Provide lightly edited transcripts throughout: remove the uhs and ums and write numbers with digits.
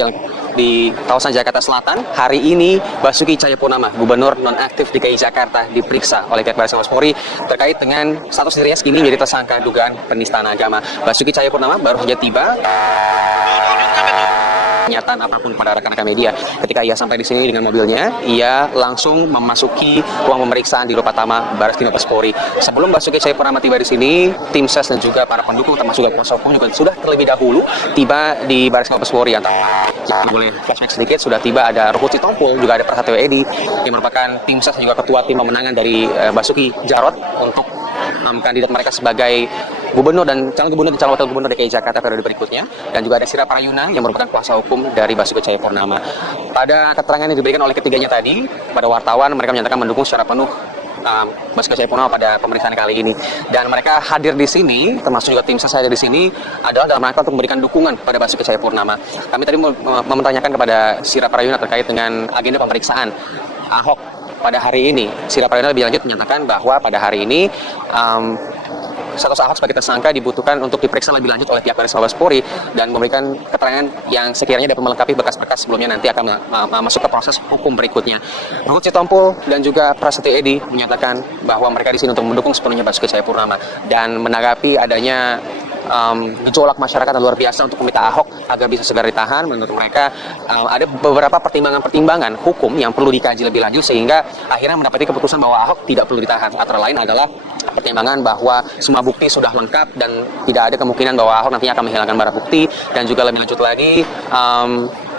yang di kawasan Jakarta Selatan. Hari ini Basuki Cahayapurnama, Gubernur nonaktif DKI Jakarta, diperiksa oleh pihak Baris Krim Mabes Polri terkait dengan status dirinya kini menjadi tersangka dugaan penistaan agama. Basuki Cahayapurnama baru saja tiba. Pernyataan apapun kepada rekan-rekan media. Ketika ia sampai di sini dengan mobilnya, ia langsung memasuki ruang pemeriksaan di Rupatama Baris Krim Mabes Polri. Sebelum Basuki Cahayapurnama tiba di sini, tim ses dan juga para pendukung termasuk kuasa hukum juga sudah terlebih dahulu tiba di Baris Krim Mabes Polri. Boleh flashback sedikit, sudah tiba ada Ruhut Sitompul, juga ada Prasetyo Edy yang merupakan tim ses dan juga ketua tim pemenangan dari Basuki Jarot untuk kandidat mereka sebagai gubernur dan calon wakil gubernur DKI Jakarta periode berikutnya, dan juga ada Sira Prayuna yang merupakan kuasa hukum dari Basuki Cahayapurnama. Pada keterangan yang diberikan oleh ketiganya tadi pada wartawan, mereka menyatakan mendukung secara penuh Basuki Cahayapurnama pada pemeriksaan kali ini, dan mereka hadir di sini, termasuk juga tim saya di sini adalah dalam rangka untuk memberikan dukungan kepada Basuki Cahayapurnama. Kami tadi mempertanyakan kepada Sira Prayuna terkait dengan agenda pemeriksaan Ahok pada hari ini. Sira Prayuna lebih lanjut menyatakan bahwa pada hari ini status Ahok sebagai tersangka dibutuhkan untuk diperiksa lebih lanjut oleh pihak Baris Krim Mabes Polri dan memberikan keterangan yang sekiranya dapat melengkapi berkas-berkas sebelumnya nanti akan masuk ke proses hukum berikutnya. Ruhut Sitompul dan juga Prasetyo Edy menyatakan bahwa mereka di sini untuk mendukung sepenuhnya Basuki Cahayapurnama dan menanggapi adanya gejolak masyarakat yang luar biasa untuk meminta Ahok agar bisa segera ditahan. Menurut mereka ada beberapa pertimbangan-pertimbangan hukum yang perlu dikaji lebih lanjut sehingga akhirnya mendapati keputusan bahwa Ahok tidak perlu ditahan. Antara lain adalah pertimbangan bahwa semua bukti sudah lengkap dan tidak ada kemungkinan bahwa Ahok nantinya akan menghilangkan barang bukti, dan juga lebih lanjut lagi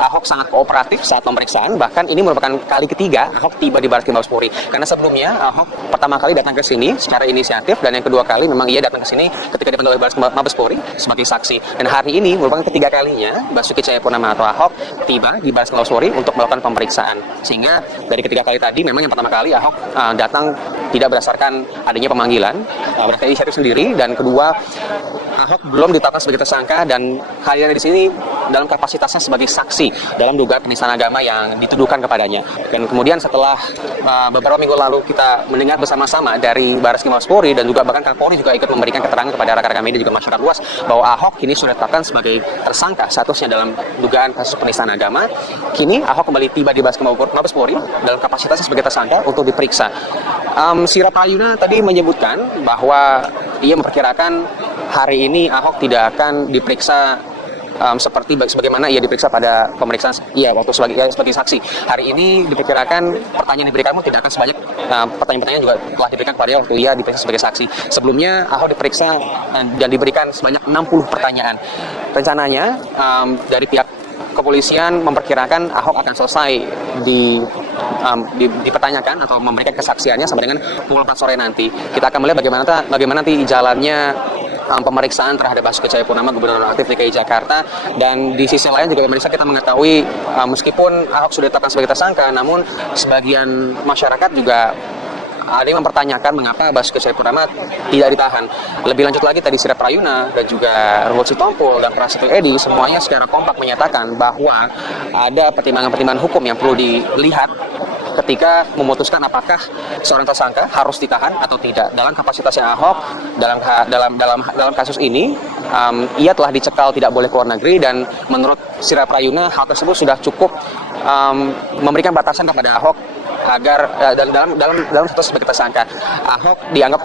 Ahok sangat kooperatif saat pemeriksaan. Bahkan ini merupakan kali ketiga Ahok tiba di Baris Krim Mabes Polri, karena sebelumnya Ahok pertama kali datang ke sini secara inisiatif, dan yang kedua kali memang ia datang ke sini ketika dipanggil oleh Baris Krim Mabes Polri sebagai saksi. Dan hari ini merupakan ketiga kalinya Basuki Cahayapurnama atau Ahok tiba di Baris Krim Mabes Polri untuk melakukan pemeriksaan. Sehingga dari ketiga kali tadi memang yang pertama kali Ahok datang tidak berdasarkan adanya pemanggilan, berdasarkan inisiatif sendiri, dan kedua Ahok belum ditetapkan sebagai tersangka dan hadirnya di sini dalam kapasitasnya sebagai saksi dalam dugaan penistaan agama yang dituduhkan kepadanya. Dan kemudian setelah beberapa minggu lalu kita mendengar bersama-sama dari Baris Krim Mabes Polri dan juga bahkan Kapolri juga ikut memberikan keterangan kepada rekan-rekan media juga masyarakat luas bahwa Ahok kini sudah ditetapkan sebagai tersangka statusnya dalam dugaan kasus penistaan agama. Kini Ahok kembali tiba di Baris Krim Mabes Polri dalam kapasitasnya sebagai tersangka untuk diperiksa. Sira Prayuna tadi menyebutkan bahwa ia memperkirakan hari ini Ahok tidak akan diperiksa seperti sebagaimana ia diperiksa pada pemeriksaan waktu sebagai saksi. Hari ini diperkirakan pertanyaan yang diberikanmu tidak akan sebanyak pertanyaan-pertanyaan juga telah diberikan kepada waktu ia diperiksa sebagai saksi. Sebelumnya Ahok diperiksa dan diberikan sebanyak 60 pertanyaan. Rencananya dari pihak kepolisian memperkirakan Ahok akan selesai dipertanyakan atau memberikan kesaksiannya sampai dengan pukul 4 sore nanti. Kita akan melihat bagaimana nanti jalannya pemeriksaan terhadap Basuki Cahayapurnama, Gubernur aktif DKI Jakarta. Dan di sisi lain juga pemirsa, kita mengetahui meskipun Ahok sudah ditetapkan sebagai tersangka, namun sebagian masyarakat juga ada yang mempertanyakan mengapa Basuki Cahayapurnama tidak ditahan. Lebih lanjut lagi tadi Sira Prayuna dan juga Ruhut Sitompul dan Prasetyo Edy semuanya secara kompak menyatakan bahwa ada pertimbangan-pertimbangan hukum yang perlu dilihat ketika memutuskan apakah seorang tersangka harus ditahan atau tidak. Dalam kapasitasnya Ahok dalam kasus ini, ia telah dicekal tidak boleh keluar negeri, dan menurut Sira Prayuna hal tersebut sudah cukup memberikan batasan kepada Ahok agar dalam status sebagai tersangka. Ahok dianggap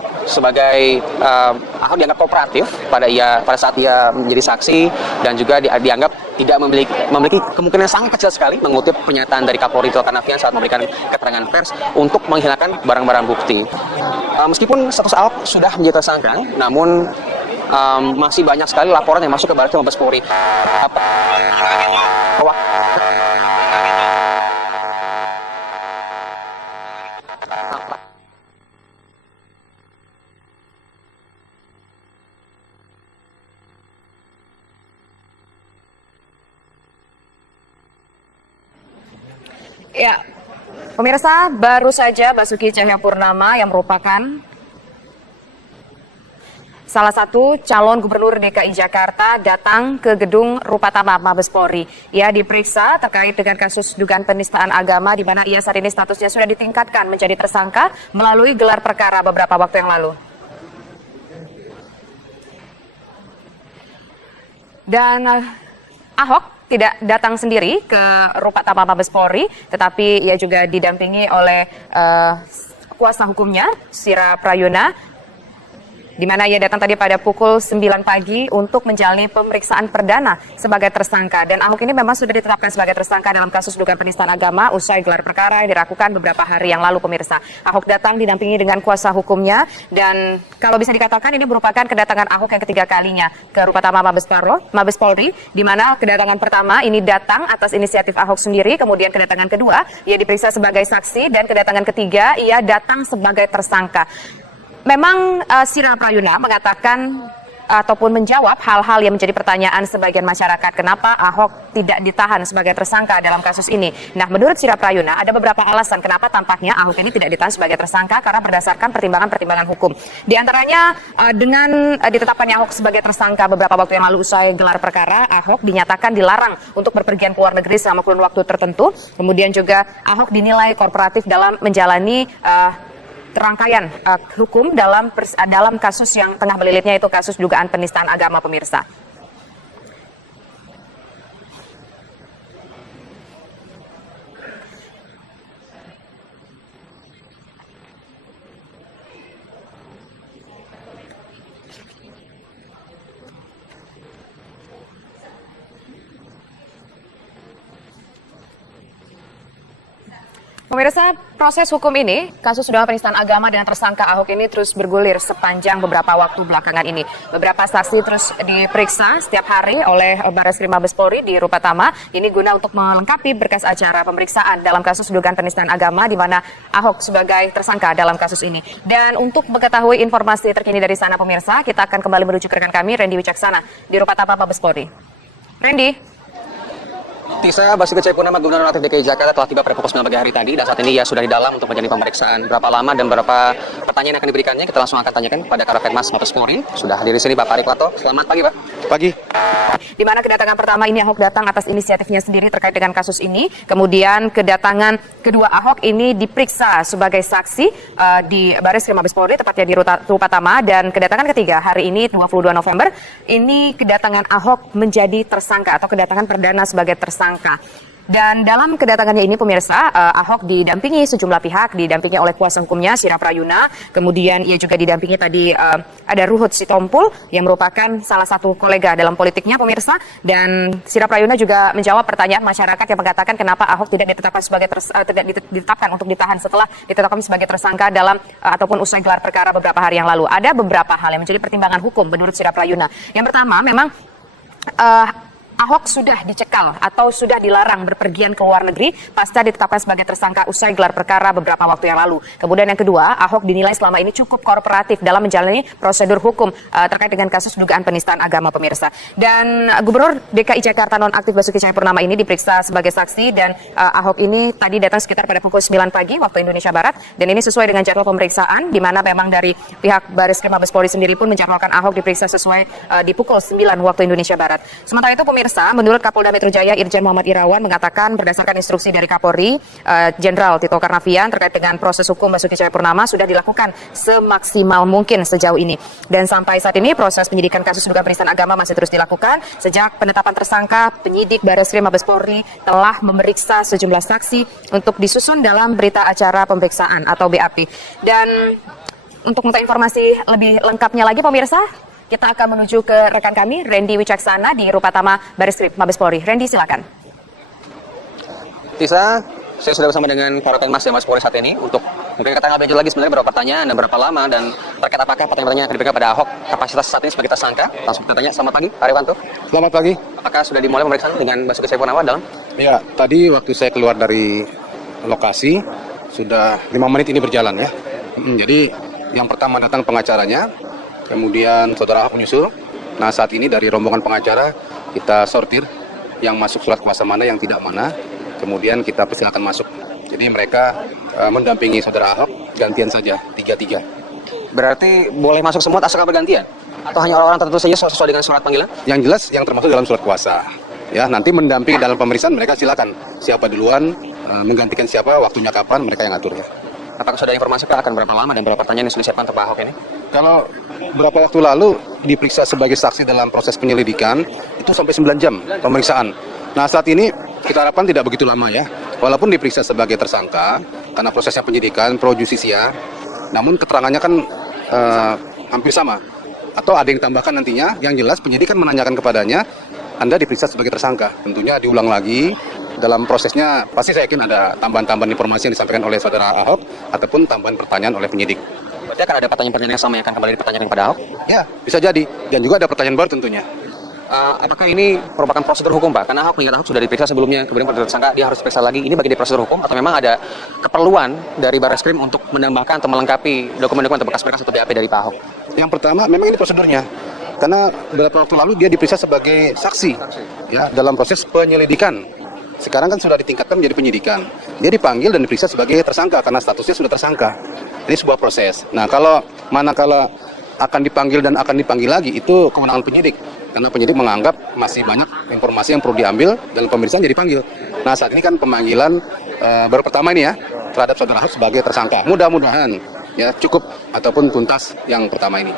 kooperatif pada saat ia menjadi saksi, dan juga dianggap tidak memiliki kemungkinan sangat kecil sekali mengutip pernyataan dari Kapolri Tito Karnavian saat memberikan keterangan pers untuk menghilangkan barang-barang bukti. Meskipun status Ahok sudah menjadi tersangka, namun masih banyak sekali laporan yang masuk ke Baris Krim Mabes Polri. Ya, pemirsa, baru saja Basuki Cahayapurnama yang merupakan salah satu calon gubernur DKI Jakarta datang ke gedung Rupatama Mabes Polri. Ia diperiksa terkait dengan kasus dugaan penistaan agama, di mana ia saat ini statusnya sudah ditingkatkan menjadi tersangka melalui gelar perkara beberapa waktu yang lalu. Dan Ahok tidak datang sendiri ke Rupatama Mabes Polri, tetapi ia juga didampingi oleh kuasa hukumnya, Sira Prayuna, di mana ia datang tadi pada pukul 9 pagi untuk menjalani pemeriksaan perdana sebagai tersangka. Dan Ahok ini memang sudah ditetapkan sebagai tersangka dalam kasus dugaan penistaan agama usai gelar perkara yang dilakukan beberapa hari yang lalu, pemirsa. Ahok datang didampingi dengan kuasa hukumnya, dan kalau bisa dikatakan ini merupakan kedatangan Ahok yang ketiga kalinya ke Rupatama Mabes Polri, di mana kedatangan pertama ini datang atas inisiatif Ahok sendiri, kemudian kedatangan kedua ia diperiksa sebagai saksi, dan kedatangan ketiga ia datang sebagai tersangka. Memang Sira Prayuna mengatakan ataupun menjawab hal-hal yang menjadi pertanyaan sebagian masyarakat, kenapa Ahok tidak ditahan sebagai tersangka dalam kasus ini. Nah, menurut Sira Prayuna ada beberapa alasan kenapa tampaknya Ahok ini tidak ditahan sebagai tersangka, karena berdasarkan pertimbangan-pertimbangan hukum. Di antaranya dengan ditetapkannya Ahok sebagai tersangka beberapa waktu yang lalu usai gelar perkara, Ahok dinyatakan dilarang untuk berpergian ke luar negeri selama kurun waktu tertentu. Kemudian juga Ahok dinilai kooperatif dalam menjalani rangkaian hukum dalam kasus yang tengah belilitnya, itu kasus dugaan penistaan agama, pemirsa. Pemirsa, proses hukum ini, kasus dugaan penistaan agama dengan tersangka Ahok ini terus bergulir sepanjang beberapa waktu belakangan ini. Beberapa saksi terus diperiksa setiap hari oleh Barreskrim Mabes Polri di Rupatama. Ini guna untuk melengkapi berkas acara pemeriksaan dalam kasus dugaan penistaan agama, di mana Ahok sebagai tersangka dalam kasus ini. Dan untuk mengetahui informasi terkini dari sana, pemirsa, kita akan kembali menuju ke rekan kami, Randy Wicaksana, di Rupatama Mabes Polri. Randy. Tisa, Basuki Cahayapurnama, Gubernur aktif DKI Jakarta, telah tiba pada pukul 9 pagi hari tadi, dan saat ini ia sudah di dalam untuk menjalani pemeriksaan. Berapa lama dan berapa pertanyaan yang akan diberikannya, kita langsung akan tanyakan pada Kabid Mabes Polri. Sudah hadir di sini Bapak Ariklato. Selamat pagi, Pak. Pagi. Di mana kedatangan pertama ini Ahok datang atas inisiatifnya sendiri terkait dengan kasus ini. Kemudian kedatangan kedua Ahok ini diperiksa sebagai saksi di Barreskrim Mabes Polri, tepatnya di Rupatama. Dan kedatangan ketiga hari ini 22 November, ini kedatangan Ahok menjadi tersangka atau kedatangan perdana sebagai tersangka. Dan dalam kedatangannya ini, pemirsa, Ahok didampingi sejumlah pihak, didampingi oleh kuasa hukumnya Sira Prayuna, kemudian ia juga didampingi tadi ada Ruhut Sitompul yang merupakan salah satu kolega dalam politiknya, pemirsa. Dan Sira Prayuna juga menjawab pertanyaan masyarakat yang mengatakan kenapa Ahok tidak ditetapkan sebagai tidak ditetapkan untuk ditahan setelah ditetapkan sebagai tersangka dalam ataupun usai gelar perkara beberapa hari yang lalu. Ada beberapa hal yang menjadi pertimbangan hukum menurut Sira Prayuna. Yang pertama, memang Ahok sudah dicekal atau sudah dilarang berpergian ke luar negeri pasca ditetapkan sebagai tersangka usai gelar perkara beberapa waktu yang lalu. Kemudian yang kedua, Ahok dinilai selama ini cukup kooperatif dalam menjalani prosedur hukum terkait dengan kasus dugaan penistaan agama, pemirsa. Dan Gubernur DKI Jakarta nonaktif Basuki Cahayapurnama ini diperiksa sebagai saksi, dan Ahok ini tadi datang sekitar pada pukul 9 pagi waktu Indonesia Barat, dan ini sesuai dengan jadwal pemeriksaan, di mana memang dari pihak Barreskrim Mabes Polri sendiri pun menjadwalkan Ahok diperiksa sesuai di pukul 9 waktu Indonesia Barat. Sementara itu, pemirsa, menurut Kapolda Metro Jaya Irjen Muhammad Irawan mengatakan berdasarkan instruksi dari Kapolri Jenderal Tito Karnavian terkait dengan proses hukum Basuki Cahayapurnama sudah dilakukan semaksimal mungkin sejauh ini. Dan sampai saat ini proses penyidikan kasus dugaan penistaan agama masih terus dilakukan. Sejak penetapan tersangka, penyidik Barreskrim Mabes Polri telah memeriksa sejumlah saksi untuk disusun dalam berita acara pemeriksaan atau BAP. Dan untuk mengetahui informasi lebih lengkapnya lagi, pemirsa, kita akan menuju ke rekan kami, Randy Wicaksana di Rupatama Barreskrim Mabes Polri. Randy, silakan. Tisa, saya sudah bersama dengan Kabid Mabes Polri saat ini untuk mungkin kita lebih lagi sebenarnya berapa pertanyaan dan berapa lama, dan terkait apakah pertanyaan-pertanyaan yang diberikan pada Ahok kapasitas saat ini sebagai tersangka. Langsung kita tanya. Selamat pagi, Pak Ariwanto. Selamat pagi. Apakah sudah dimulai pemeriksaan dengan Basuki Cahayapurnama dalam? Ya, tadi waktu saya keluar dari lokasi sudah 5 menit ini berjalan ya. Jadi yang pertama datang pengacaranya, kemudian saudara Ahok menyusul. Nah, saat ini dari rombongan pengacara kita sortir yang masuk surat kuasa mana, yang tidak mana. Kemudian kita persilakan masuk. Jadi mereka mendampingi saudara Ahok gantian saja, 3-3. Berarti boleh masuk semua asalkan bergantian? Atau hanya orang-orang tertentu saja sesuai dengan surat panggilan? Yang jelas yang termasuk dalam surat kuasa. Ya, nanti mendampingi dalam pemeriksaan mereka silakan. Siapa duluan, menggantikan siapa, waktunya kapan, mereka yang aturnya. Apakah sudah ada informasi Pak akan berapa lama dan berapa pertanyaan yang sudah disiapkan untuk Pak Ahok ini? Kalau beberapa waktu lalu diperiksa sebagai saksi dalam proses penyelidikan, itu sampai 9 jam pemeriksaan. Nah, saat ini kita harapkan tidak begitu lama ya. Walaupun diperiksa sebagai tersangka, karena prosesnya penyidikan pro justisia, namun keterangannya kan hampir sama. Atau ada yang tambahkan nantinya, yang jelas penyidik kan menanyakan kepadanya, Anda diperiksa sebagai tersangka. Tentunya diulang lagi, dalam prosesnya pasti saya yakin ada tambahan-tambahan informasi yang disampaikan oleh saudara Ahok, ataupun tambahan pertanyaan oleh penyidik. Berarti akan ada pertanyaan-pertanyaan yang sama yang akan kembali dipertanyakan kepada Ahok? Ya, bisa jadi. Dan juga ada pertanyaan baru tentunya. Apakah ini merupakan prosedur hukum, Pak? Karena Ahok mengingat Ahok sudah diperiksa sebelumnya, kemudian pada tersangka dia harus diperiksa lagi. Ini bagian dari prosedur hukum atau memang ada keperluan dari Barreskrim untuk menambahkan atau melengkapi dokumen-dokumen atau berkas-berkas atau BAP dari Pak Ahok? Yang pertama, memang ini prosedurnya. Karena beberapa waktu lalu dia diperiksa sebagai saksi ya dalam proses penyelidikan. Sekarang kan sudah ditingkatkan menjadi penyidikan. Dia dipanggil dan diperiksa sebagai tersangka karena statusnya sudah tersangka. Ini sebuah proses. Nah, kalau manakala akan dipanggil dan akan dipanggil lagi, itu kewenangan penyidik. Karena penyidik menganggap masih banyak informasi yang perlu diambil dalam pemeriksaan jadi panggil. Nah, saat ini kan pemanggilan baru pertama ini ya terhadap saudara Ahok sebagai tersangka. Mudah-mudahan ya cukup ataupun tuntas yang pertama ini.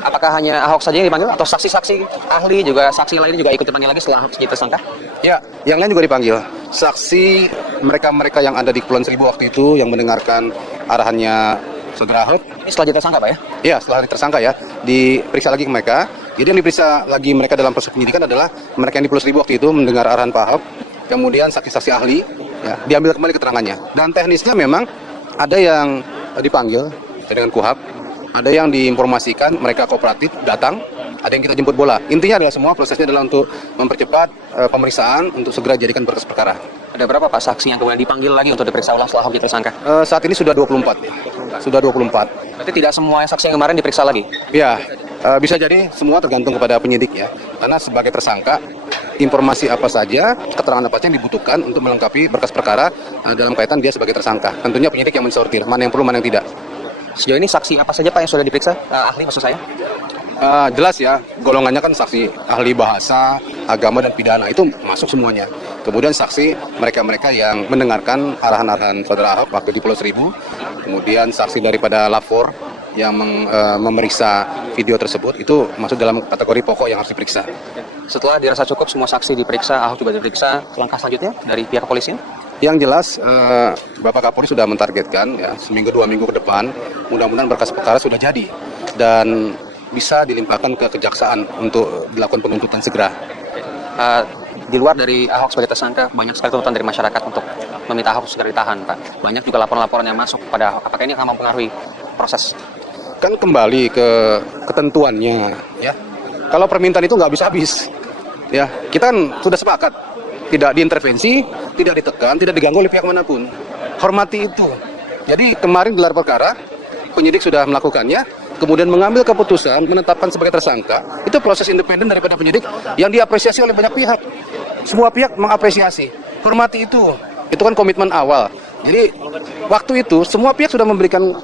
Apakah hanya Ahok saja yang dipanggil atau saksi-saksi ahli juga saksi lain juga ikut dipanggil lagi setelah Ahok jadi tersangka? Ya, yang lain juga dipanggil. Saksi mereka-mereka yang ada di Kepulauan Seribu waktu itu yang mendengarkan arahannya saudara Ahok. Ini setelah jadi tersangka, Pak ya? Iya, setelah hari tersangka ya, diperiksa lagi ke mereka. Jadi yang diperiksa lagi mereka dalam proses penyidikan adalah mereka yang di Pulau Seribu waktu itu mendengar arahan Pak Ahok. Kemudian saksi-saksi ahli, ya, diambil kembali keterangannya. Dan teknisnya memang ada yang dipanggil dengan KUHAP, ada yang diinformasikan mereka kooperatif datang, ada yang kita jemput bola. Intinya adalah semua prosesnya adalah untuk mempercepat pemeriksaan untuk segera jadikan berkas perkara. Ada berapa Pak saksi yang kemudian dipanggil lagi untuk diperiksa ulang setelah Ahok jadi tersangka? Saat ini sudah 24. Sudah 24. Berarti tidak semua saksi yang kemarin diperiksa lagi? Ya, bisa jadi semua tergantung kepada penyidik ya. Karena sebagai tersangka, informasi apa saja, keterangan apa saja yang dibutuhkan untuk melengkapi berkas perkara dalam kaitan dia sebagai tersangka. Tentunya penyidik yang mensortir, mana yang perlu, mana yang tidak. Sejauh ini saksi apa saja Pak yang sudah diperiksa? Ahli maksud saya? Jelas ya, golongannya kan saksi ahli bahasa, agama, dan pidana, itu masuk semuanya. Kemudian saksi mereka-mereka yang mendengarkan arahan-arahan saudara Ahok waktu di Pulau Seribu. Kemudian saksi daripada lapor yang memeriksa video tersebut, itu masuk dalam kategori pokok yang harus diperiksa. Setelah dirasa cukup semua saksi diperiksa, Ahok juga diperiksa, langkah selanjutnya dari pihak kepolisian? Yang jelas, Bapak Kapolri sudah mentargetkan ya, seminggu 2 minggu ke depan, mudah-mudahan berkas perkara sudah jadi dan bisa dilimpahkan ke kejaksaan untuk dilakukan penuntutan segera. Di luar dari Ahok sebagai tersangka, banyak sekali tuntutan dari masyarakat untuk meminta Ahok segera ditahan, Pak. Banyak juga laporan-laporan yang masuk kepada Ahok. Apakah ini akan mempengaruhi proses? Kan kembali ke ketentuannya, ya. Kalau permintaan itu nggak habis-habis, ya. Kita kan sudah sepakat, tidak diintervensi, tidak ditekan, tidak diganggu oleh pihak manapun. Hormati itu. Jadi kemarin gelar perkara, penyidik sudah melakukannya. Kemudian mengambil keputusan menetapkan sebagai tersangka, itu proses independen daripada penyidik yang diapresiasi oleh banyak pihak. Semua pihak mengapresiasi. Hormati itu kan komitmen awal. Jadi waktu itu semua pihak sudah memberikan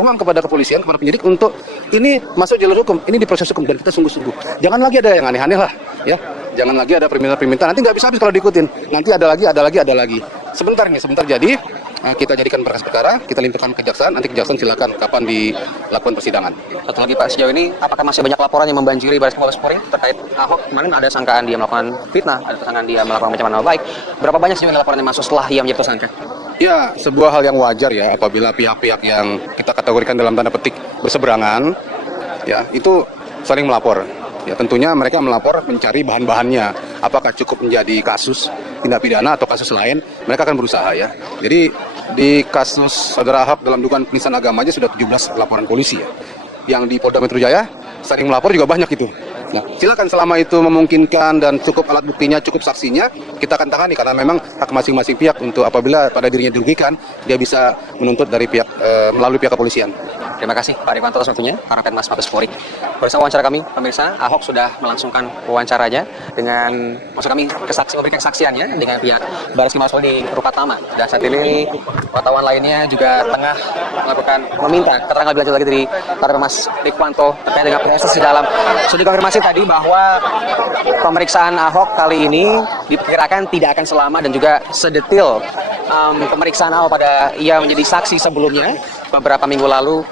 ruang kepada kepolisian, kepada penyidik untuk ini masuk jalur hukum, ini diproses hukum dan kita sungguh-sungguh. Jangan lagi ada yang aneh-aneh lah, ya. Jangan lagi ada permintaan-permintaan. Nanti nggak bisa habis kalau diikutin. Nanti ada lagi. Sebentar jadi. Kita jadikan berkas perkara, kita limpahkan ke kejaksaan, nanti kejaksaan silakan kapan dilakukan persidangan. Satu lagi Pak, sejauh ini apakah masih banyak laporan yang membanjiri Barreskrim Mabes Polri terkait Ahok? Kemarin ada sangkaan dia melakukan fitnah, ada sangkaan dia melakukan pencemaran nama baik. Berapa banyak sejauh ini laporan yang masuk setelah ia menjadi tersangka? Ya, sebuah hal yang wajar ya apabila pihak-pihak yang kita kategorikan dalam tanda petik berseberangan, ya itu saling melapor. Ya tentunya mereka melapor mencari bahan-bahannya. Apakah cukup menjadi kasus tindak pidana atau kasus lain? Mereka akan berusaha ya. Jadi di kasus saudara Ahok dalam dugaan penistaan agama aja sudah 17 laporan polisi ya. Yang di Polda Metro Jaya saling melapor juga banyak itu. Nah, silakan selama itu memungkinkan dan cukup alat buktinya, cukup saksinya, kita akan tangani karena memang hak masing-masing pihak untuk apabila pada dirinya dirugikan, dia bisa menuntut dari pihak melalui pihak kepolisian. Terima kasih Pak Rikwanto atas waktunya, Karopenmas Mabes Polri. Bersama wawancara kami, pemirsa, Ahok sudah melangsungkan wawancaranya dengan, maksud kami, memberikan kesaksiannya dengan pihak Barreskrim Mabes Polri di Rupatama. Dan saat ini wartawan lainnya juga tengah meminta keterangan lebih lanjut lagi dari Karopenmas Rikwanto terkait dengan proses di dalam. Sudah dikonfirmasi tadi bahwa pemeriksaan Ahok kali ini diperkirakan tidak akan selama dan juga sedetil pemeriksaan Ahok pada ia menjadi saksi sebelumnya beberapa minggu lalu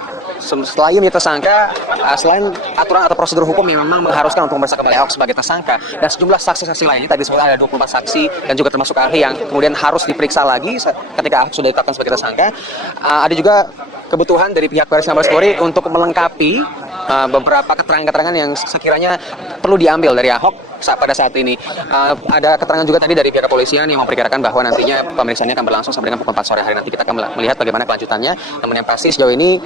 setelah ia menjadi tersangka, selain aturan atau prosedur hukum yang memang mengharuskan untuk memeriksa kembali Ahok sebagai tersangka, dan sejumlah saksi-saksi lainnya, tadi disebutkan ada 24 saksi dan juga termasuk ahli yang kemudian harus diperiksa lagi ketika Ahok sudah ditetapkan sebagai tersangka. Ada juga kebutuhan dari pihak Baris Krim Mabes Polri untuk melengkapi beberapa keterangan-keterangan yang sekiranya perlu diambil dari Ahok pada saat ini. Ada keterangan juga tadi dari pihak kepolisian yang memperkirakan bahwa nantinya pemeriksaannya akan berlangsung sampai dengan pukul 4 sore hari. Nanti kita akan melihat bagaimana kelanjutannya. Namun yang pasti sejauh ini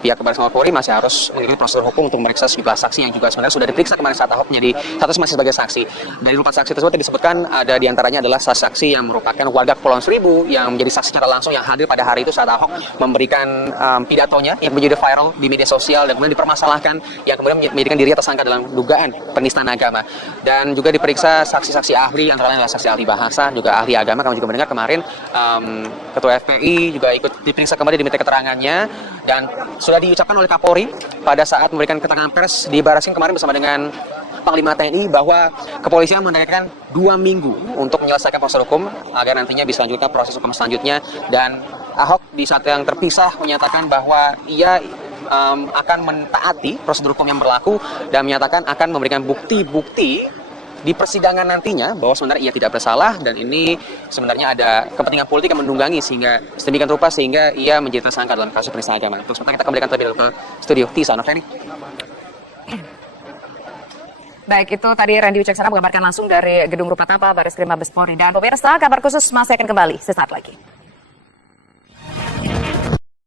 pihak Baris Krim Mabes Polri masih harus mengikuti prosedur hukum untuk memeriksa sejumlah saksi yang juga sebenarnya sudah diperiksa kemarin saat Ahok menjadi status masih sebagai saksi. Dari 4 saksi tersebut yang disebutkan ada diantaranya adalah saksi yang merupakan warga Kepulauan Seribu yang menjadi saksi secara langsung yang hadir pada hari itu saat Ahok memberikan pidatonya yang menjadi viral di media sosial dan kemudian dipermasalahkan, yang kemudian menjadikan dirinya tersangka dalam dugaan penistaan agama. Dan juga diperiksa saksi-saksi ahli, antara lain adalah saksi ahli bahasa, juga ahli agama. Kami juga mendengar kemarin Ketua FPI juga ikut diperiksa kembali, diminta keterangannya, dan sudah diucapkan oleh Kapolri pada saat memberikan keterangan pers di Baris Krim kemarin bersama dengan Panglima TNI bahwa kepolisian menargetkan 2 minggu untuk menyelesaikan proses hukum agar nantinya bisa lanjutkan proses hukum selanjutnya. Dan Ahok di saat yang terpisah menyatakan bahwa ia akan mentaati prosedur hukum yang berlaku dan menyatakan akan memberikan bukti-bukti di persidangan nantinya bahwa sebenarnya ia tidak bersalah, dan ini sebenarnya ada kepentingan politik yang mendunggangi sehingga sedemikian rupa sehingga ia menjadi tersangka dalam kasus penistaan agama. Untuk sementara kita kembalikan terlebih dahulu ke studio. Tisa Noveni. Baik, itu tadi Randy Wicaksana mengabarkan langsung dari Gedung Rupatama Baris Krim Mabes Polri. Dan pemirsa, kabar khusus masih akan kembali sesaat lagi.